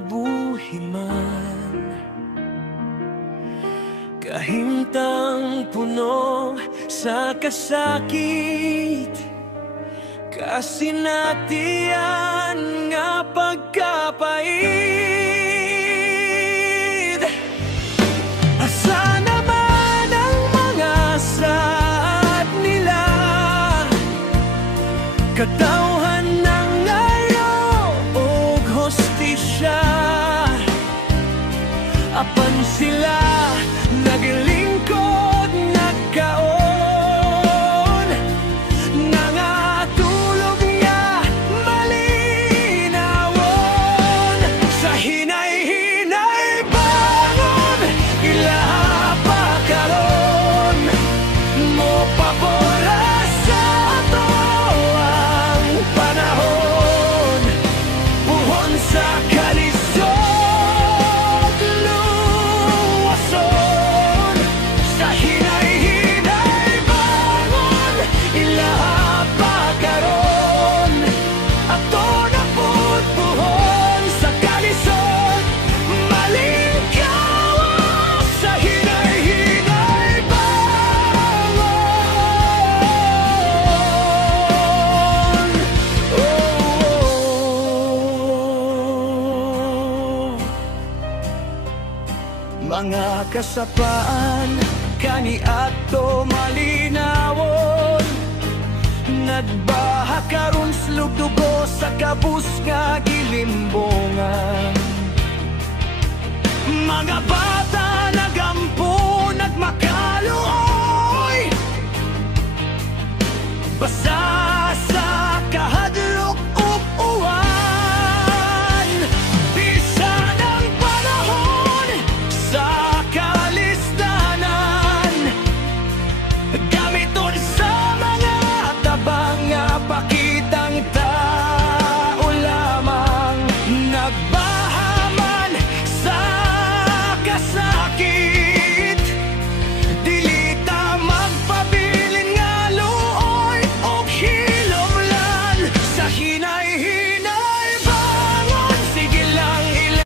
mabuhi man, kahimtang puno sa kasakit, kasinatian nga pagkapait. Asa naman ang mga saad nila, katawhan ng ngayo og hostisya. Apan sila naglingkod, nagkaon, nangatulog niya malinawon. Sa hinay-hinay bangon, ilaha pa karon, mo pabora sa ato ang panahon. Puhon sa kalisod, luwason. Sa hinay-hinay bangon, ilaha pa karon, ato na pud puhon sa kalisod, malingkaw. Sa hinay-hinay bangon. Mga kasapaan kani ato malinawon, nagbaha karon slug dugo sa kabus nga gilimbongan.